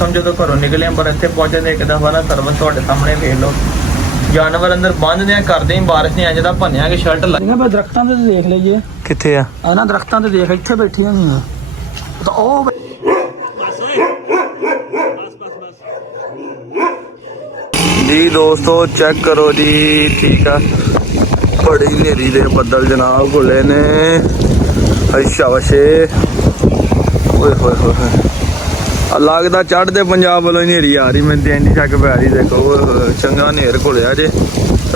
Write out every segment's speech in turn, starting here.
हम जो घरों निकले पर इतने पहुंचे एक दफा ना सर्विस ਤੁਹਾਡੇ सामने वेख लो जानवर अंदर बंद ने करते ही बारिश ने इंज दा भन्निया कि शर्ट देखा मैं दरख्तां ते देख लीजिए किथे आ ना दरख्तां ते देख इत्थे बैठी होंगी तो ओ जी दोस्तों चेक करो जी ठीक है बड़ी नेरी दे बदल जनाब घुले ने अच्छा वशे ओए होए होए लगता चढ़ते पंजाब वालों नेरी आ रही मैं इंनी चक पै रही देखो चंगा नेर घुलिया जे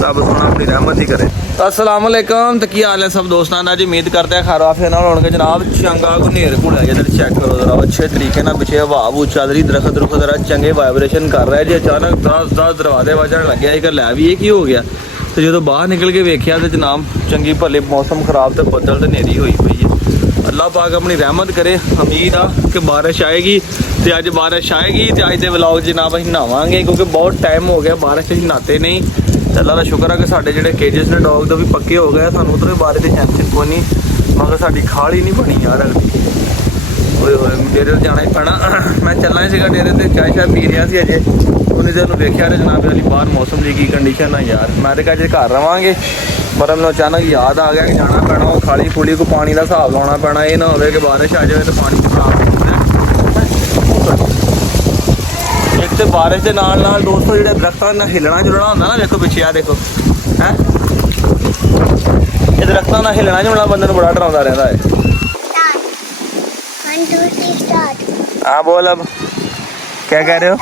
रब सोना अपनी रहमत ही करे। अस्सलाम वालेकुम तो की हाल है सब दोस्तों ना जी उम्मीद करते हैं खैर आफियत नाल होणगे जनाब चंगा को नेर घुलिया जे चेक करो जरा अच्छे तरीके ना पिछे हवा हवू चल रही दरखत रुखत जरा चंगे वाइब्रेशन कर रहा है जी अचानक 10 दरवाजे वजन लग गया लै भी ये की हो गया तो जो बाहर निकल के वेख्या तो जनाब चंगी भले मौसम खराब तो बदल तो नेरी हुई हुई है। अल्लाह पाक अपनी रहमत करे उम्मीद आ कि बारिश आएगी तो अज बारिश आएगी तो अज के व्लॉग जनाब अं नहावांगे क्योंकि बहुत टाइम हो गया बारिश अं नहाते नहीं। अल्लाह का शुक्र है कि साढ़े जो केजेस ने डॉग तो भी पक्के हो गए सानू उधर बारे की टेंशन कोई नहीं मगर साड़ी खाल ही नहीं बनी यार अगली होए होए डेरे जाना ही पैना मैं चलना ही सीगा डेरे ते चाय शाय पी रहा अजे उन्हें देर वेख्या जनाब वाली बाहर मौसम की कंडीशन है यार मैं तो अजे घर रवांगे पर मैंने अचानक याद आ गया कि जाना पैना वो खाली खुली को पानी का हिसाब लाना पैना ये ना हो कि बारिश आ जाए तो पानी खराब एक तो बारिश के नाल नाल दोस्तों जो दरख्तों ने हिलना जुलना होंगे ना देखो पिछे आ देखो है ये दरख्तों ने हिलना जुलना बंदे बड़ा डराउंदा रहता है। हाँ बोल अब क्या कह रहे हो?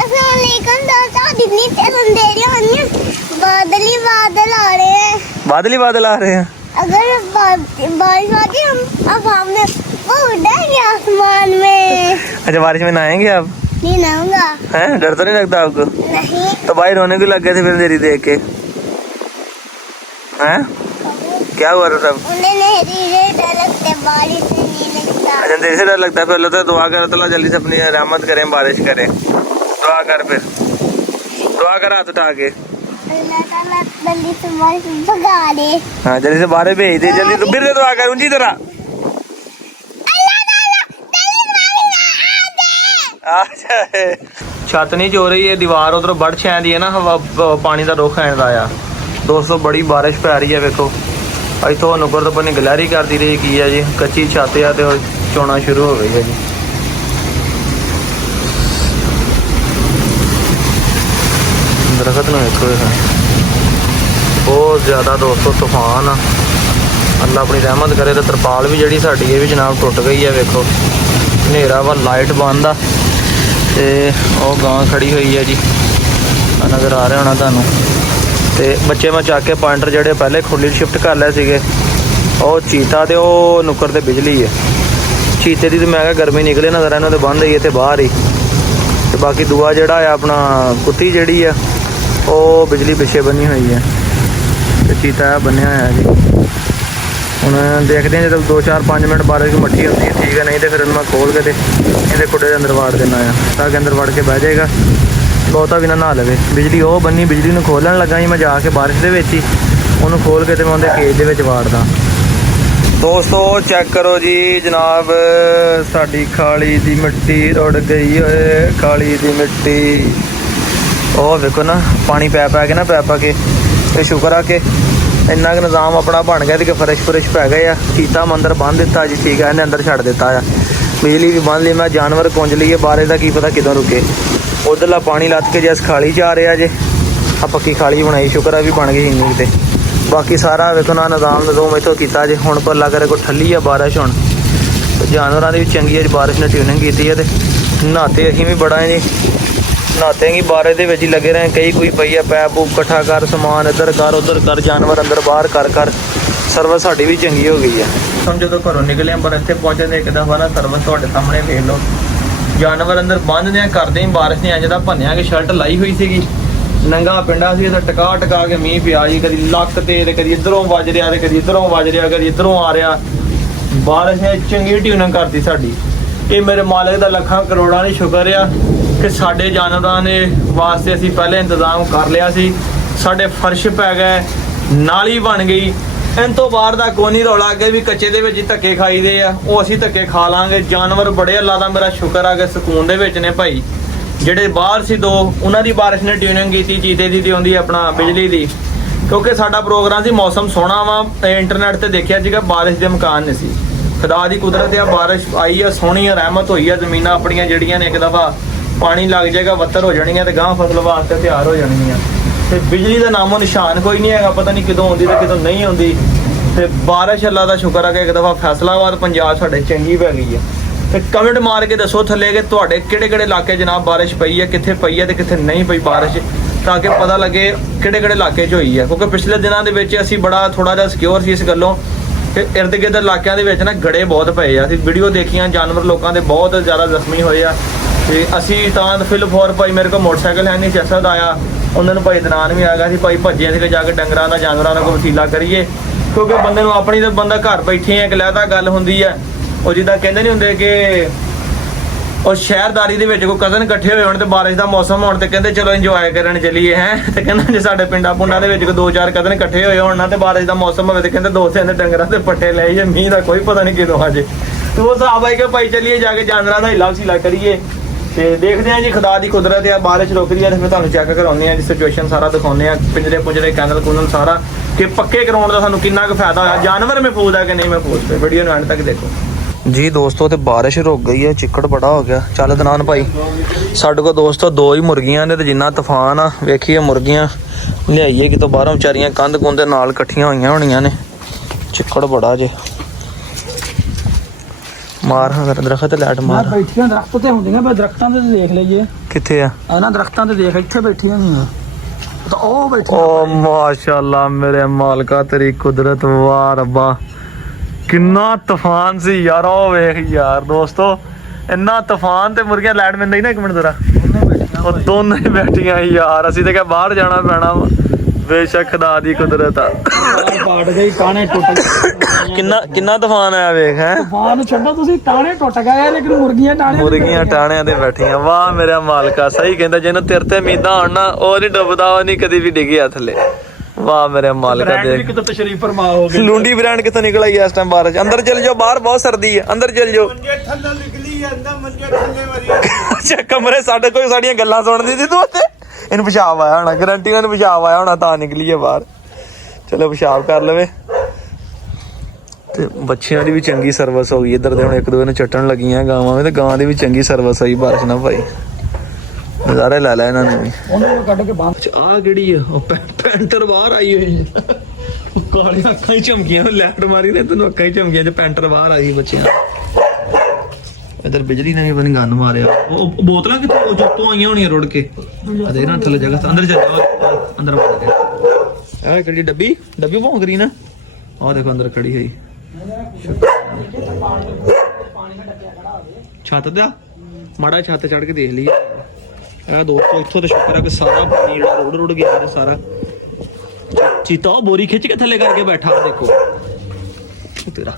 बादल ही बादल आ रहे हैं। बादल ही बादल आ रहे हैं। अगर बारिश आती अब हमने वो उड़ेंगे आसमान में। अच्छा बारिश में नहाएंगे आप? नहीं नहाऊंगा। हैं डर तो नहीं लगता आपको? नहीं। तो भाई रोने भी लग गए थे फिर देरी देख के हैं क्या हुआ था तब? उन्हें नहीं डर लगता बारिश से नहीं लगता। अच्छा देर से डर लगता है फिर लगता है दुआ कर अल्लाह जल्दी से अपनी रहमत करें बारिश करें दुआ कर फिर दुआ कर हाथ उठा के जल्दी से बारिश भगा दे। हाँ जल्दी से बाहर भेज दे जल्दी तो फिर दुआ कर ऊंची तरह छत नहीं चो रही है दीवार उधरों बड़ छैंदी है ना हवा पानी का रुख आने आया दोस्तों बड़ी बारिश पै रही है वेखो अज तो नुकर तो अपनी गलहरी करती रही की है जी कच्ची छत है तो चोना शुरू हो गई है जी। दरखत में देखो बहुत ज़्यादा दोस्तों तूफान आ अल्लाह अपनी रहमत करे तो तरपाल भी जी साड़ी ये भी जनाब टुट गई है वेखो हनेरा वा लाइट बंद आ ते ओ गां खड़ी हुई है जी नज़र आ रहा होना तुहानू ते बच्चे मैं चक के पॉइंटर जोड़े पहले खुली शिफ्ट कर ले सीगे और चीता तो वो नुक्कर ते बिजली है चीते की तो मैं क्या गर्मी निकले नज़र इन्होंने बंद ही इतने बाहर ही तो बाकी दूआ जोड़ा है अपना कुत्ती जी है वो बिजली पिछे बनी हुई है तो चीता बनया है जी हूँ देखते हैं जब 2-4-5 मिनट बारिश की मट्ठी होती है ठीक है नहीं तो फिर मैं खोल के ये कुड़े के अंदर वाड़ देना है ताकि अंदर वड़ के बह जाएगा बहुता भी ना नहा लवे बिजली वो बनी बिजली में खोलन लगा ही मैं जाके बारिश के ही उन्होंने खोल के तो मैं उनके केज के वाड़दा। दोस्तों चेक करो जी जनाब साड़ी खाली दी मिट्टी रुड़ गई है खाली दी मिट्टी ਉਹ ਵੇਖੋ ना पानी पै पै के ना पै पै के तो शुक्र आ के इन्ना क निज़ाम अपना बन गया कि फरिश फुरिश पै गए आ चीता मंदिर बंद दिता जी ठीक है इन्हें अंदर छड़ दिता है बिजली भी बंद ली मैं जानवर पुंज लीए बारे का की पता किदों रुके उधरला पानी लत के जस खाली जा रहा जे आ पक्की खाली बनाई शुक्र है भी बन गई इन्नी ते बाकी सारा वेखो ना निज़ाम नज़ूम इतों किया जे हुण पर लग रहा कोई ठल्ली है बारिश हुण जानवरों की भी चंगी अज बारिश ने ट्यूनिंग की है तो नहाते असीं भी बड़ा है जी नहाते कि बारे के ही लगे रहे कई कोई पई है पैप पूप कट्ठा कर समान इधर कर उधर कर जानवर अंदर बाहर कर सर्विस साड़ी भी चंगी हो गई है। हम जो घरों निकले पर इतने पहुंचे तो एक दफा ना सर्विस थोड़े सामने वेख लो जानवर अंदर बंद ने करते ही बारिश ने इंज दा भन्निया कि शर्ट लाई हुई सी नंगा पिंडा से टका टका के मीह पिया जी कभी लक ते कभी इधरों वज रहा कभी इधरों वज रहा कभी इधरों आ रहा बारिश ने चंगी ट्यूनिंग करती साड़ी ये मेरे मालिक का लखां करोड़ां नहीं शुक्र आ कि साढ़े जानवरों ने वास्ते असी पहले इंतजाम कर लिया सी साढ़े फर्श पै गए नाली बन गई इन तो बाहर का कोई नहीं रौला अगे भी कच्चे दे विच धक्के खाई दे आ वो असी धक्के खा लांगे जानवर बड़े अल्लाह दा मेरा शुक्र आ कि सुकून दे विच ने भाई ਜਿਹੜੇ ਬਾਹਰ ਸੀ 2 ਉਹਨਾਂ ਦੀ ਬਾਰਿਸ਼ ਨੇ ਟਿਊਨਿੰਗ ਕੀਤੀ, ਚੀਤੇ ਦੀ ਤੇ ਆਉਂਦੀ ਆਪਣਾ ਬਿਜਲੀ ਦੀ। ਕਿਉਂਕਿ ਸਾਡਾ ਪ੍ਰੋਗਰਾਮ ਸੀ ਮੌਸਮ ਸੋਹਣਾ ਵਾ, ਇੰਟਰਨੈਟ ਤੇ ਦੇਖਿਆ ਸੀਗਾ ਬਾਰਿਸ਼ ਦੇ ਇਮਕਾਨ ਨਹੀਂ ਸੀ। ਖੁਦਾ ਦੀ ਕੁਦਰਤ ਆ, ਬਾਰਿਸ਼ ਆਈ ਆ, ਸੋਹਣੀ ਆ, ਰਹਿਮਤ ਹੋਈ ਆ। ਜ਼ਮੀਨਾਂ ਆਪਣੀਆਂ ਜਿਹੜੀਆਂ ਨੇ ਇੱਕ ਦਫਾ ਪਾਣੀ ਲੱਗ ਜਾਏਗਾ, ਵੱਤਰ ਹੋ ਜਾਣੀਆਂ ਤੇ ਗਾਂ ਫਸਲ ਵਾਸਤੇ ਤਿਆਰ ਹੋ ਜਾਣਗੀਆਂ। ਤੇ ਬਿਜਲੀ ਦਾ ਨਾਮੋ ਨਿਸ਼ਾਨ ਕੋਈ ਨਹੀਂ ਹੈਗਾ, ਪਤਾ ਨਹੀਂ ਕਦੋਂ ਆਉਂਦੀ ਤੇ ਕਦੋਂ ਨਹੀਂ ਆਉਂਦੀ। ਤੇ ਬਾਰਿਸ਼ ਅੱਲਾ ਦਾ ਸ਼ੁਕਰ ਆ ਕਿ ਇੱਕ ਦਫਾ ਫੈਸਲਾਬਾਦ ਪੰਜਾਬ ਸਾਡੇ ਚੰਗੀ ਪੈ ਗਈ ਆ। ਤੇ ਕਮੈਂਟ ਮਾਰ ਕੇ ਦੱਸੋ ਥੱਲੇ ਕਿ ਤੁਹਾਡੇ ਕਿਹੜੇ ਕਿਹੜੇ ਇਲਾਕੇ ਜਨਾਬ ਬਾਰਿਸ਼ ਪਈ ਹੈ, ਕਿੱਥੇ ਪਈ ਹੈ ਤੇ ਕਿੱਥੇ ਨਹੀਂ ਪਈ ਬਾਰਿਸ਼, ਤਾਂ ਕਿ ਪਤਾ ਲੱਗੇ ਕਿਹੜੇ ਕਿਹੜੇ ਇਲਾਕੇ 'ਚ ਹੋਈ ਹੈ। ਕਿਉਂਕਿ ਪਿਛਲੇ ਦਿਨਾਂ ਦੇ ਵਿੱਚ ਅਸੀਂ ਬੜਾ ਥੋੜਾ ਜਿਹਾ ਸਿਕਿਉਰ ਸੀ ਇਸ ਗੱਲੋਂ ਕਿ ਇਰਦ ਗਿਰਦ ਇਲਾਕਿਆਂ ਦੇ ਵਿੱਚ ਨਾ ਗੜੇ ਬਹੁਤ ਪਏ ਆ। ਅਸੀਂ ਵੀਡੀਓ ਦੇਖੀਆਂ, ਜਾਨਵਰ ਲੋਕਾਂ ਦੇ ਬਹੁਤ ਜ਼ਿਆਦਾ ਜ਼ਖਮੀ ਹੋਏ ਆ। ਤੇ ਅਸੀਂ ਤਾਂ ਫਿਲ ਫੋਰ ਭਾਈ ਮੇਰੇ ਕੋਲ ਮੋਟਰਸਾਈਕਲ ਹੈ ਨਹੀਂ, ਜਸਦ ਆਇਆ, ਉਹਨਾਂ ਨੂੰ ਭਾਈ ਦਨਾਨ ਵੀ ਆ ਗਿਆ ਸੀ, ਭਾਈ ਭੱਜੇ ਸੀਗੇ ਜਾ ਕੇ ਡੰਗਰਾਂ ਦਾ ਜਾਨਵਰਾਂ ਦਾ ਕੋਈ ਵਸੀਲਾ ਕਰੀਏ। ਕਿਉਂਕਿ ਬੰਦੇ ਨੂੰ ਆਪਣੀ ਤਾਂ ਬੰਦਾ ਘਰ ਬੈਠੇ ਆ, ਇੱਕ ਲਹਿਦਾ ਗੱਲ ਹੁੰਦੀ ਹੈ। ਉਹ ਜਿੱਦਾਂ ਕਹਿੰਦੇ ਨਹੀਂ ਹੁੰਦੇ ਕਿ ਉਹ ਸ਼ਹਿਰਦਾਰੀ ਦੇ ਵਿੱਚ ਕੋਈ ਕਜ਼ਨ ਇਕੱਠੇ ਹੋਏ ਹੋਣ ਤੇ ਬਾਰਿਸ਼ ਦਾ ਮੌਸਮ ਹੋਣ ਤੇ ਕਹਿੰਦੇ ਚਲੋ ਇੰਜੋਏ ਕਰਨ ਚੱਲੀਏ ਹੈ। ਤੇ ਕਹਿੰਦਾ ਜੇ ਸਾਡੇ ਪਿੰਡਾਂ ਪੁੰਡਾਂ ਦੇ ਵਿੱਚ ਕੋਈ 2-4 ਕਜ਼ਨ ਇਕੱਠੇ ਹੋਏ ਹੋਣ ਨਾ ਤੇ ਬਾਰਿਸ਼ ਦਾ ਮੌਸਮ ਹੋਵੇ ਤੇ ਕਹਿੰਦੇ 2-3 ਡੰਗਰਾਂ ਦੇ ਪੱਠੇ ਲੈ ਜਾਈਏ, ਮੀਂਹ ਦਾ ਕੋਈ ਪਤਾ ਨਹੀਂ ਕਦੋਂ ਆ ਜੇ। ਤੇ ਉਹ ਹਿਸਾਬ ਆਈ ਕਿ ਭਾਈ ਚੱਲੀਏ ਜਾ ਕੇ ਜਾਨਵਰਾਂ ਦਾ ਹਿੱਲਾ ਵਸੀਲਾ ਕਰੀਏ। ਤੇ ਦੇਖਦੇ ਆ ਜੀ ਖੁਦਾ ਦੀ ਕੁਦਰਤ ਆ, ਬਾਰਿਸ਼ ਰੁਕ ਰਹੀ ਹੈ ਤੇ ਫਿਰ ਤੁਹਾਨੂੰ ਚੈੱਕ ਕਰਾਉਂਦੇ ਆ ਜੀ, ਸਿਚੁਏਸ਼ਨ ਸਾਰਾ ਦਿਖਾਉਂਦੇ ਆ, ਪਿੰਜਰੇ ਪੁੰਜਰੇ ਕੈਨਲ ਕੁਨਲ ਸਾਰਾ ਕਿ ਪੱਕੇ ਕਰਾਉਣ ਦਾ ਸਾਨੂੰ ਕਿੰਨਾ ਕੁ ਫਾਇਦਾ ਹੋਇਆ, ਜਾਨਵਰ ਮਹਿਫੂਜ਼ ਆ ਕਿ ਨਹੀਂ ਮਹਿਫੂਜ਼। ਤੇ ਵੀਡੀਓ ਨੂੰ ਐਂਡ ਤੱਕ ਦੇਖੋ ਜੀ ਦੋਸਤੋ। ਤੇ ਬਾਰਿਸ਼ ਰੁਕ ਗਈ ਹੈ, ਚਿੱਕੜ ਬੜਾ ਹੋ ਗਿਆ। ਚੱਲ ਦਨਾਨ ਭਾਈ, ਸਾਡੇ ਕੋਲ ਦੋਸਤੋ 2 ਹੀ ਮੁਰਗੀਆਂ ਨੇ ਤੇ ਜਿੰਨਾ ਤੂਫਾਨ ਆ ਵੇਖੀਏ ਮੁਰਗੀਆਂ ਲਿਆਈਏ ਕਿਤੋਂ ਬਾਹਰੋਂ, ਵਿਚਾਰੀਆਂ ਕੰਧ ਕੁੰਧ ਦੇ ਨਾਲ ਇਕੱਠੀਆਂ ਹੋਈਆਂ ਹੋਣੀਆਂ ਨੇ। ਚਿੱਕੜ ਬੜਾ ਜੇ, ਮਾਰ ਹਾਂ ਦਰਖਤ ਲੈਟ ਮਾਰ। ਬੈਠੀਆਂ ਦਰਖਤ ਤੇ ਹੁੰਦੀਆਂ, ਪਰ ਦਰਖਤਾਂ ਤੇ ਦੇਖ ਲਈਏ ਕਿੱਥੇ ਆ ਇਹਨਾਂ ਦਰਖਤਾਂ ਤੇ ਦੇਖ, ਇੱਥੇ ਬੈਠੀਆਂ ਨਹੀਂ ਤਾਂ ਉਹ ਬੈਠੀ। ਓ ਮਾਸ਼ਾਅੱਲਾ ਮੇਰੇ ਮਾਲਕਾ ਤੇਰੀ ਕੁਦਰਤ, ਵਾਹ ਰੱਬਾ ਕਿੰਨਾ ਤੂਫਾਨ ਸੀ ਯਾਰ। ਉਹ ਵੇਖ ਯਾਰ ਦੋਸਤੋ, ਇੰਨਾ ਤੂਫਾਨ ਤੇ ਮੁਰਗੀਆਂ ਲੈਟ ਮਿਲਦਾ ਹੀ ਨਾ। ਇੱਕ ਮਿੰਟ ਜ਼ਰਾ, ਉਹ ਦੋਨੇ ਹੀ ਬੈਠੀਆਂ ਯਾਰ। ਅਸੀਂ ਤੇ ਕਿਹਾ ਬਾਹਰ ਜਾਣਾ ਪੈਣਾ ਵਾ, ਬੇਸ਼ੱਕ ਖੁਦਾ ਦੀ ਕੁਦਰਤ ਆ। ਪਾੜ ਗਈ, ਟਾਣੇ ਟੁੱਟ ਗਏ। ਕਿੰਨਾ ਤੂਫਾਨ ਆਇਆ ਵੇਖ ਹੈ। ਤੂਫਾਨ ਨੂੰ ਛੱਡੋ ਤੁਸੀਂ, ਟਾਣੇ ਟੁੱਟ ਗਏ ਲੇਕਿਨ ਮੁਰਗੀਆਂ ਟਾਣਿਆਂ ਤੇ ਬੈਠੀਆਂ। ਵਾਹ ਮੇਰਾ ਮਾਲਕਾ, ਸਹੀ ਕਹਿੰਦਾ, ਜਿਹਨੂੰ ਤੇਰੇ ਤੇ ਉਮੀਦਾਂ ਹੋਣ ਨਾ ਉਹ ਨਹੀਂ ਡੁੱਬਦਾ, ਉਹ ਨਹੀਂ ਕਦੀ ਵੀ ਡਿੱਗਿਆ ਥੱਲੇ। ਵਾਹ ਮੇਰੇ ਮਾਲਕਾ ਦੇਖ, ਕਿਤੇ ਤਸ਼ਰੀਫ ਫਰਮਾ ਹੋ ਗਏ। ਲੁੰਡੀ ਬ੍ਰਾਂਡ ਕਿੱਥੋਂ ਨਿਕਲ ਆਈ ਇਸ ਟਾਈਮ ਬਾਰਿਸ਼। ਅੰਦਰ ਚਲ ਜਾਓ, ਬਾਹਰ ਬਹੁਤ ਸਰਦੀ ਹੈ, ਅੰਦਰ ਚਲ ਜਾਓ। ਅੱਛਾ ਕਮਰੇ ਸਾਡੇ ਕੋਈ ਸਾਡੀਆਂ ਗੱਲਾਂ ਸੁਣਦੀ ਸੀ ਤੂੰ ਉੱਥੇ। ਇਹਨੂੰ ਪਿਸ਼ਾਬ ਆਇਆ ਹੋਣਾ, ਗਰੰਟੀ ਨਾਲ ਪਿਸ਼ਾਬ ਆਇਆ ਹੋਣਾ ਤਾਂ ਨਿਕਲੀ ਹੈ ਬਾਹਰ। ਚਲੋ ਪਿਸ਼ਾਬ ਕਰ ਲਵੇ। ਤੇ ਬੱਚਿਆਂ ਦੀ ਵੀ ਚੰਗੀ ਸਰਵਿਸ ਹੋ ਗਈ ਇੱਧਰ ਦੇ, ਹੁਣ ਇੱਕ ਦੂਜੇ ਨੂੰ ਚੱਟਣ ਲੱਗੀਆਂ ਗਾਵਾਂ ਵੀ, ਤੇ ਗਾਂ ਦੀ ਵੀ ਚੰਗੀ ਸਰਵਿਸ ਆਈ ਬਾਰਿਸ਼ ਨਾਲ ਭਾਈ। ਨਜ਼ਾਰੇ ਲੈ ਲੈ ਇਹਨਾਂ ਨੇ ਵੀ। ਉਹਨੂੰ ਕੱਢ ਕੇ ਬੰਦ। ਆਹ ਕਿਹੜੀ ਆ, ਉਹ ਪੈਂਟਰ ਬਾਹਰ ਆਈ ਹੋਈ ਹੈ। ਕਾਲੀਆਂ ਅੱਖਾਂ ਹੀ ਝਮਕੀਆਂ, ਲੈਟ ਮਾਰੀ ਨੇ ਤੈਨੂੰ ਅੱਖਾਂ ਹੀ ਝਮਕੀਆਂ, ਜੇ ਪੈਂਟਰ ਬਾਹਰ ਆਈ ਬੱਚਿਆਂ। ਇਧਰ ਬਿਜਲੀ ਨੇ ਵੀ ਬਣੀ ਗੰਨ ਮਾਰਿਆ। ਉਹ ਬੋਤਲਾਂ ਕਿੱਥੇ ਉਹ ਚੁੱਤੋਂ ਆਈਆਂ ਹੋਣੀਆਂ ਰੁੜ ਕੇ। ਆ ਦੇਖ ਨਾ ਥੱਲੇ ਜਗ੍ਹਾ, ਅੰਦਰ ਚੱਲ ਜਾ, ਅੰਦਰ ਵੜ ਕੇ। ਇਹ ਕਿਹੜੀ ਡੱਬੀ ਭੌਂਕ ਰਹੀ ਨਾ, ਆਹ ਦੇਖੋ ਅੰਦਰ ਖੜੀ ਹੋਈ। ਛੱਤ ਦਾ ਮਾੜਾ ਛੱਤ ਚੜ ਕੇ ਦੇਖ ਲਈ। ਇਹ ਦੋਸਤੋ ਇੱਥੋਂ ਤਾਂ ਸ਼ੁਕਰ ਹੈ ਕਿ ਸਾਰਾ ਪਾਣੀ ਜਿਹੜਾ ਰੁੜ ਗਿਆ ਤੇ ਸਾਰਾ। ਚੀਤਾ ਉਹ ਬੋਰੀ ਖਿੱਚ ਕੇ ਥੱਲੇ ਕਰਕੇ ਬੈਠਾ, ਦੇਖੋ ਤੇਰਾ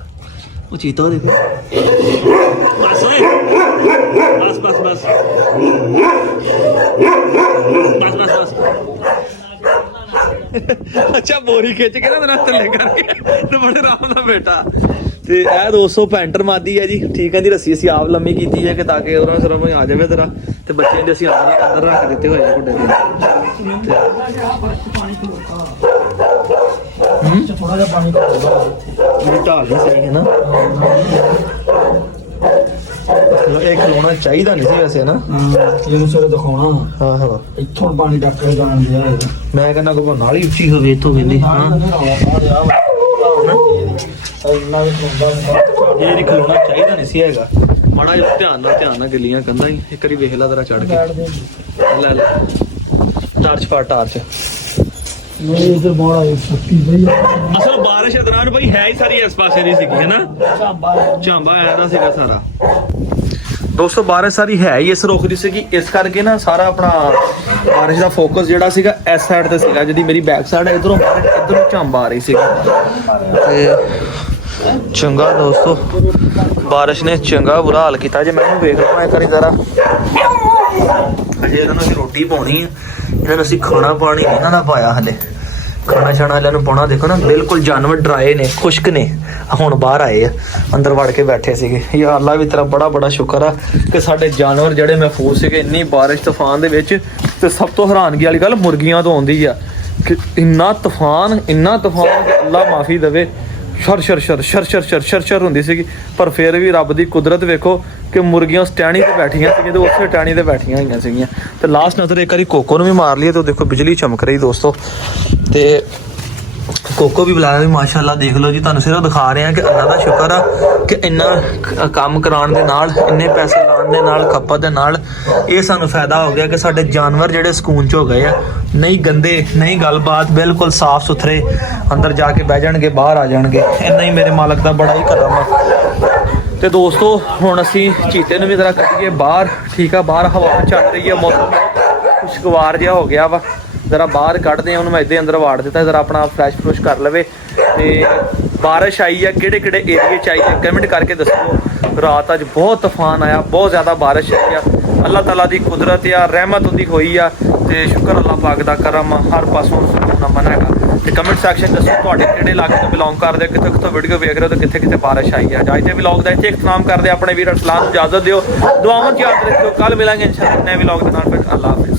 ਉਹ ਚੀਤਾ ਦੇਖੋ। ਬਸ ਓਏ, ਬਸ ਬਸ ਬਸ ਬਸ ਬਸ ਬਸ। ਅੱਛਾ ਬੋਰੀ ਖਿੱਚ ਕੇ ਨਾ ਤੇਰਾ ਥੱਲੇ ਕਰਕੇ ਤੇ ਬੜੇ ਆਰਾਮ ਨਾਲ ਬੈਠਾ। ਤੇ ਇਹ 200 ਪੈਂਟਰ ਮਾਦੀ ਹੈ ਜੀ, ਠੀਕ ਹੈ ਜੀ। ਰੱਸੀ ਅਸੀਂ ਆਪ ਲੰਮੀ ਕੀਤੀ ਹੈ ਕਿ ਤਾਂ ਕਿ ਉਹਨਾਂ ਸਿਰਫ ਆ ਜਾਵੇ ਤੇਰਾ। ਤੇ ਬੱਚੇ ਦੇ ਅਸੀਂ ਅੰਦਰ ਰੱਖ ਦਿੱਤੇ ਹੋਏ ਆ ਵੱਡੇ ਦੇ। ਥੋੜਾ ਜਿਹਾ ਪਾਣੀ ਮੇਰੀ ਢਾਲ ਨਹੀਂ ਸਹੀ ਹੈ ਨਾ। ਇਹ ਖਲੋਣਾ ਚਾਹੀਦਾ ਨਹੀਂ ਸੀ ਵੈਸੇ ਨਾ, ਇਹਨੂੰ ਸਵੇਰੇ ਦਿਖਾਉਣਾ। ਹਾਂ ਹਾਂ, ਇੱਥੋਂ ਪਾਣੀ ਡੱਕ ਕੇ ਜਾਣ ਦਿਆ। ਮੈਂ ਕਹਿੰਦਾ ਕੋਈ ਨਾਲ ਹੀ ਉੱਚੀ ਹੋਵੇ ਇੱਥੋਂ ਵੇਲੇ। ਹਾਂ ਇਹ ਨਹੀਂ ਖਲੋਣਾ ਚਾਹੀਦਾ ਨਹੀਂ ਸੀ ਹੈਗਾ। ਮਾੜਾ ਜਿਹਾ ਧਿਆਨ ਨਾਲ ਗਿੱਲੀਆਂ ਕੰਧਾਂ ਹੀ ਇੱਕ ਵਾਰੀ ਵੇਖ ਲਾ ਤੇਰਾ ਚੜ ਕੇ। ਲੈ ਲੈ ਟਾਰਚ ਫਾੜ ਟਾਰਚ। ਨਹੀਂ ਇਧਰ ਬੜਾ ਸੱਤੀ ਬਈ। ਅਸਲ ਬਾਰਿਸ਼ ਦੌਰਾਨ ਬਈ ਹੈ ਹੀ ਸਾਰੀ ਇਸ ਪਾਸੇ ਦੀ ਸੀਗੀ ਹੈ ਨਾ, ਝਾਂਬਾ ਆਇਆ ਸੀਗਾ ਸਾਰਾ। ਦੋਸਤੋ ਬਾਰਿਸ਼ ਸਾਰੀ ਹੈ ਹੀ ਇਸ ਰੁੱਖ ਦੀ ਸੀਗੀ, ਇਸ ਕਰਕੇ ਨਾ ਸਾਰਾ ਆਪਣਾ ਬਾਰਿਸ਼ ਦਾ ਫੋਕਸ ਜਿਹੜਾ ਸੀਗਾ ਇਸ ਸਾਈਡ ਤੇ ਸੀਗਾ, ਜਿਹਦੀ ਮੇਰੀ ਬੈਕ ਸਾਈਡ ਹੈ। ਇਧਰੋਂ ਝਾਂਬਾ ਆ ਰਹੀ ਸੀ। ਤੇ ਚੰਗਾ ਦੋਸਤੋ ਬਾਰਿਸ਼ ਨੇ ਚੰਗਾ ਬੁਰਾ ਹਾਲ ਕੀਤਾ। ਜੇ ਮੈਨੂੰ ਵੇਖ ਲਵਾਂ ਇੱਕ ਵਾਰੀ ਜ਼ਰਾ, ਅਜੇ ਇਹਨਾਂ ਨੂੰ ਅਸੀਂ ਰੋਟੀ ਪਾਉਣੀ ਹੈ, ਇਹਨਾਂ ਨੂੰ ਅਸੀਂ ਖਾਣਾ ਪਾਣੀ ਇਹਨਾਂ ਦਾ ਪਾਇਆ ਹਲੇ। ਖਾਣਾ ਛਾਣਾ ਵਾਲਿਆਂ ਨੂੰ ਪਾਉਣਾ। ਦੇਖੋ ਨਾ ਬਿਲਕੁਲ ਜਾਨਵਰ ਡਰਾਏ ਨੇ, ਖੁਸ਼ਕ ਨੇ, ਹੁਣ ਬਾਹਰ ਆਏ ਆ, ਅੰਦਰ ਵੜ ਕੇ ਬੈਠੇ ਸੀਗੇ। ਯਾ ਅੱਲਾ ਵੀ ਤੇਰਾ ਬੜਾ ਬੜਾ ਸ਼ੁਕਰ ਆ ਕਿ ਸਾਡੇ ਜਾਨਵਰ ਜਿਹੜੇ ਮਹਿਫੂਜ਼ ਸੀਗੇ ਇੰਨੀ ਬਾਰਿਸ਼ ਤੂਫਾਨ ਦੇ ਵਿੱਚ। ਤੇ ਸਭ ਤੋਂ ਹੈਰਾਨਗੀ ਵਾਲੀ ਗੱਲ ਮੁਰਗੀਆਂ ਤੋਂ ਆਉਂਦੀ ਆ ਕਿ ਇੰਨਾ ਤੂਫਾਨ ਕਿ ਅੱਲਾ ਮਾਫੀ ਦੇਵੇ, ਸ਼ਰ ਸ਼ਰ ਸ਼ਰ ਸ਼ਰ ਸ਼ਰ ਸ਼ਰ ਸ਼ਰ ਸ਼ਰ ਹੁੰਦੀ ਸੀਗੀ। ਪਰ ਫਿਰ ਵੀ ਰੱਬ ਦੀ ਕੁਦਰਤ ਵੇਖੋ ਕਿ ਮੁਰਗੀਆਂ ਉਸ ਟਹਿਣੀ ਤੇ ਬੈਠੀਆਂ ਸੀਗੀਆਂ ਤੇ ਉਸੇ ਟਹਿਣੀ ਤੇ ਬੈਠੀਆਂ ਹੋਈਆਂ ਸੀਗੀਆਂ। ਤੇ ਲਾਸਟ ਨਜ਼ਰ ਇੱਕ ਵਾਰੀ ਕੋਕੋ ਨੂੰ ਵੀ ਮਾਰ ਲਈਏ, ਤੇ ਦੇਖੋ ਬਿਜਲੀ ਚਮਕ ਰਹੀ ਦੋਸਤੋ। ਤੇ ਕੋਕੋ ਵੀ ਬੁਲਾਇਆ ਵੀ ਮਾਸ਼ਾਅੱਲਾ। ਦੇਖ ਲਓ ਜੀ, ਤੁਹਾਨੂੰ ਸਿਰਫ ਦਿਖਾ ਰਹੇ ਹਾਂ ਕਿ ਅੱਲਾ ਦਾ ਸ਼ੁਕਰ ਆ ਕਿ ਇੰਨਾ ਕੰਮ ਕਰਾਉਣ ਦੇ ਨਾਲ, ਇੰਨੇ ਪੈਸੇ ਲਾਉਣ ਦੇ ਨਾਲ, ਖਪਤ ਦੇ ਨਾਲ ਇਹ ਸਾਨੂੰ ਫਾਇਦਾ ਹੋ ਗਿਆ ਕਿ ਸਾਡੇ ਜਾਨਵਰ ਜਿਹੜੇ ਸਕੂਨ 'ਚ ਹੋ ਗਏ ਆ। ਨਹੀਂ ਗੰਦੇ, ਨਹੀਂ ਗੱਲਬਾਤ, ਬਿਲਕੁਲ ਸਾਫ਼ ਸੁਥਰੇ ਅੰਦਰ ਜਾ ਕੇ ਬਹਿ ਜਾਣਗੇ, ਬਾਹਰ ਆ ਜਾਣਗੇ। ਇੰਨਾ ਹੀ ਮੇਰੇ ਮਾਲਕ ਦਾ ਬੜਾ ਹੀ ਕਰਮ ਆ। ਤੇ ਦੋਸਤੋ ਹੁਣ ਅਸੀਂ ਚੀਤੇ ਨੂੰ ਵੀ ਜ਼ਰਾ ਕੱਢੀਏ ਬਾਹਰ, ਠੀਕ ਆ। ਬਾਹਰ ਹਵਾ ਚੱਲ ਰਹੀ ਹੈ, ਮੌਸਮ ਖੁਸ਼ਗਵਾਰ ਜਿਹਾ ਹੋ ਗਿਆ ਵਾ। ਜ਼ਰਾ ਬਾਹਰ ਕੱਢਦੇ ਆ ਉਹਨੂੰ, ਮੈਂ ਇੱਦੇ ਅੰਦਰ ਵਾੜ ਦਿੱਤਾ ਜ਼ਰਾ ਆਪਣਾ ਫਰੈਸ਼ ਫਰੁਸ਼ ਕਰ ਲਵੇ। ਤੇ ਬਾਰਿਸ਼ ਆਈ ਆ, ਕਿਹੜੇ ਕਿਹੜੇ ਏਰੀਏ 'ਚ ਆਈ ਹੈ ਕਮੈਂਟ ਕਰਕੇ ਦੱਸੋ। ਰਾਤ ਅੱਜ ਬਹੁਤ ਤੂਫਾਨ ਆਇਆ, ਬਹੁਤ ਜ਼ਿਆਦਾ ਬਾਰਿਸ਼ ਆਈ ਆ। ਅੱਲਾਹ ਤਾਲਾ ਦੀ ਕੁਦਰਤ ਆ, ਰਹਿਮਤ ਉਹਦੀ ਹੋਈ ਆ। ਤੇ ਸ਼ੁਕਰ ਅੱਲਾਹ ਪਾਕ ਦਾ ਕਰਮ ਆ, ਹਰ ਪਾਸੋਂ ਨਮਨ ਹੈਗਾ। ਤੇ ਕਮੈਂਟ ਸੈਕਸ਼ਨ ਦੱਸੋ ਤੁਹਾਡੇ ਕਿਹੜੇ ਇਲਾਕੇ ਤੋਂ ਬਿਲੋਂਗ ਕਰਦੇ ਹੋ, ਕਿੱਥੋਂ ਕਿੱਥੋਂ ਵੀਡੀਓ ਵੇਖ ਰਹੇ ਹੋ, ਤੇ ਕਿੱਥੇ ਕਿੱਥੇ ਬਾਰਿਸ਼ ਆਈ ਹੈ। ਅੱਜ ਦੇ ਵਲੌਗ ਦਾ ਇੱਥੇ ਇਖਤਤਾਮ ਕਰਦੇ, ਆਪਣੇ ਵੀਰ ਅਰਸਲਾਨ ਨੂੰ ਇਜਾਜ਼ਤ ਦਿਓ, ਦੁਆਵਾਂ 'ਚ ਯਾਦ ਰੱਖਿਓ। ਕੱਲ ਮਿਲਾਂਗੇ ਇਨਸ਼ਾਅੱਲਾ ਨਵੇਂ ਵਲੌਗ ਦੇ ਨਾਲ। ਫਿਰ ਅੱਲਾਹ ਹਾਫਿਜ਼।